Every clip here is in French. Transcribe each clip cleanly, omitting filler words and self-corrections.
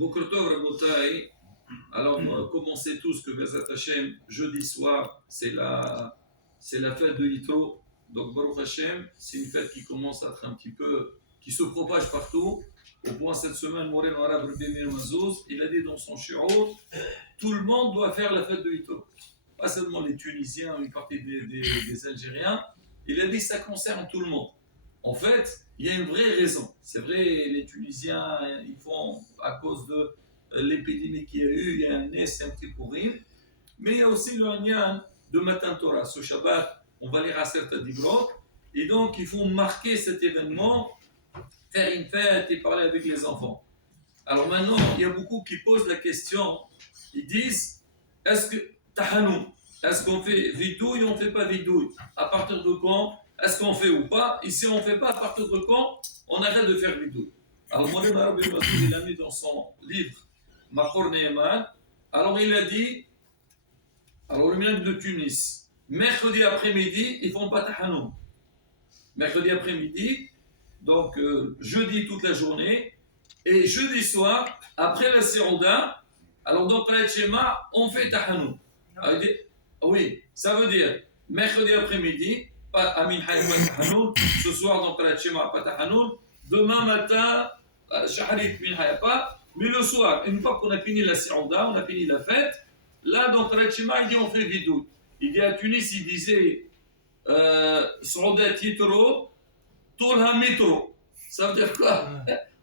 Boker Tov, Rabotai. Alors, comme on sait tous que Bezat Hashem, jeudi soir, c'est la fête de Yitro. Donc, Baruch Hashem, c'est une fête qui commence à être un petit peu, qui se propage partout. Au point, cette semaine, Morel Arabe Rebbe Mazouz, il a dit dans son shiur, tout le monde doit faire la fête de Yitro. Pas seulement les Tunisiens, une partie des Algériens. Il a dit ça concerne tout le monde. En fait, il y a une vraie raison. C'est vrai, les Tunisiens, ils font, à cause de l'épidémie qu'il y a eu, il y a un nez, c'est un petit pourri. Mais il y a aussi le Hanyan de Matan Torah. Ce Shabbat, on va lire à certains Dibrot. Et donc, il faut marquer cet événement, faire une fête et parler avec les enfants. Alors maintenant, il y a beaucoup qui posent la question. Ils disent, est-ce que Tahanoum, est-ce qu'on fait vidouille ou on ne fait pas vidouille? À partir de quand est-ce qu'on fait ou pas? Et si on ne fait pas, à partir de quand on arrête de faire vidouille? Alors, Mohamed Arabi Mazouz, il a mis dans son livre Makor Ne'eman. Alors, il a dit, alors le minhag de Tunis, mercredi après-midi, ils ne font pas Tahanoum. Mercredi après-midi, donc jeudi toute la journée, et jeudi soir, après la Sérouda, alors dans le schéma, on fait Tahanoum. Oui, ça veut dire mercredi après-midi, pas Amin Haïm, pas Tahanoum, ce soir dans le schéma, pas Tahanoum, demain matin, Shaharit Min Hayapa, mais le soir, une fois qu'on a fini la Sérouda, on a fini la fête, là dans le schéma, il dit on fait vidou. Il dit à Tunis, il disait Sérouda Titro, Tolha Mitro. Ça veut dire quoi?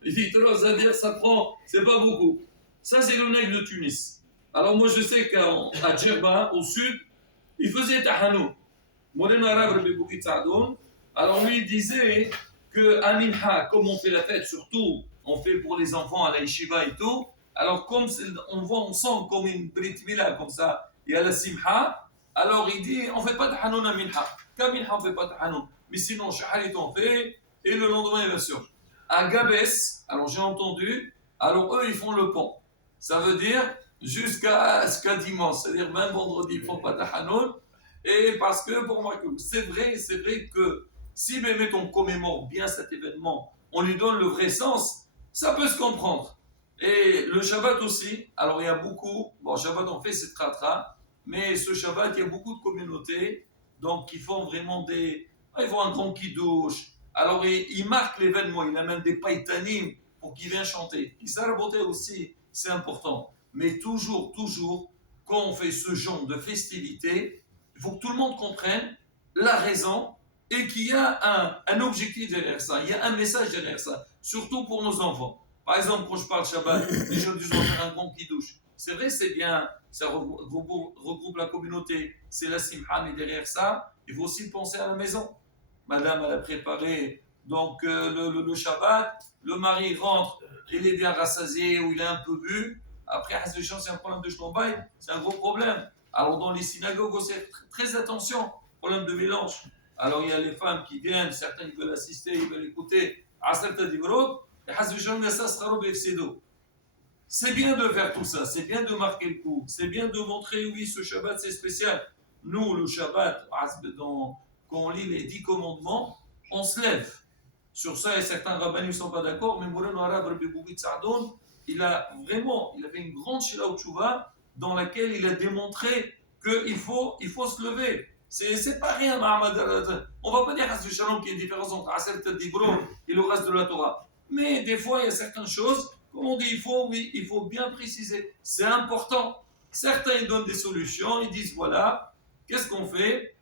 Litro, ça veut dire ça prend, c'est pas beaucoup. Ça, c'est le nègre de Tunis. Alors, moi, je sais qu'à Djerba, au sud, il faisait Tahanoum. Moulin Arabe Rebbe Boukit Saadoun. Alors, lui, il disait que à Minha, comme on fait la fête, surtout, on fait pour les enfants à la yeshiva et tout. Alors, comme on sent comme une Brit Mila, comme ça, il y a la Simha. Alors, il dit, on ne fait pas Tahanoum à Minha. Qu'à Minha, on ne fait pas Tahanoum. Mais sinon, Shaharit, on fait, et le lendemain, bien sûr. À Gabès, alors j'ai entendu, alors eux, ils font le pont. Ça veut dire jusqu'à dimanche, c'est-à-dire même vendredi, ils ne font pas Tahanoun. Et parce que pour moi, c'est vrai que si Bémet on commémore bien cet événement, on lui donne le vrai sens, ça peut se comprendre. Et le Shabbat aussi, alors il y a beaucoup, bon, Shabbat on fait c'est tratra, mais ce Shabbat, il y a beaucoup de communautés, donc ils font vraiment ils font un grand kiddush. Alors il marque l'événement, il amène des païtanim pour qu'il vienne chanter. Et ça, la beauté aussi, c'est important. Mais toujours, quand on fait ce genre de festivité, il faut que tout le monde comprenne la raison et qu'il y a un objectif derrière ça, il y a un message derrière ça, surtout pour nos enfants. Par exemple, quand je parle Shabbat, les gens disent on va faire un grand kiddush. C'est vrai, c'est bien, ça regroupe la communauté, c'est la simha, mais derrière ça, il faut aussi penser à la maison. Madame, elle a préparé donc le Shabbat, le mari rentre, il est bien rassasié ou il a un peu bu. Après, c'est un problème de shlombay, c'est un gros problème. Alors, dans les synagogues aussi, très attention, problème de mélange. Alors, il y a les femmes qui viennent, certains veulent assister, ils veulent écouter. C'est bien de faire tout ça, c'est bien de marquer le coup, c'est bien de montrer, oui, ce Shabbat c'est spécial. Nous, le Shabbat, quand on lit les 10 commandements, on se lève. Sur ça, et certains rabbins ne sont pas d'accord, mais Moulin Arabe Rebbe Boukit Saadoun, il a fait une grande Shila Tchouva dans laquelle il a démontré qu'il faut se lever. C'est pas rien, Mahamad. On va pas dire Hasbi Shalom qu'il y a une différence entre Aseret al-Dibro et le reste de la Torah. Mais des fois, il y a certaines choses, comme on dit, il faut bien préciser. C'est important. Certains, ils donnent des solutions, ils disent voilà, qu'est-ce qu'on fait?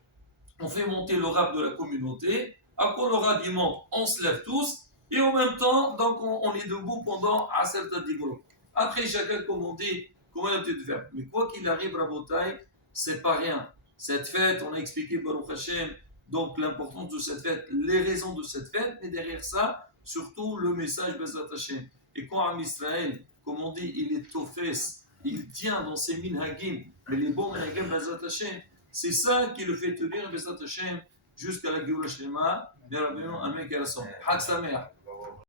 On fait monter le rab de la communauté. À quoi le rab il monte, on se lève tous. Et en même temps, donc on est debout pendant un certain dibro. Après, chacun, comme on dit, comment il a peut-être faire. Mais quoi qu'il arrive, Rabotai, c'est pas rien. Cette fête, on a expliqué Baruch Hashem, donc l'importance de cette fête, les raisons de cette fête, mais derrière ça, surtout le message Bezat Hashem. Et quand Am Israël, comme on dit, il est tofes, il tient dans ses minhagim, mais les bons minhagim Bezat Hashem, c'est ça qui le fait tenir Bezat Hashem jusqu'à la Géoula Shlema, bien Rabbeinu, Amen, Kalason. Hak Sameach.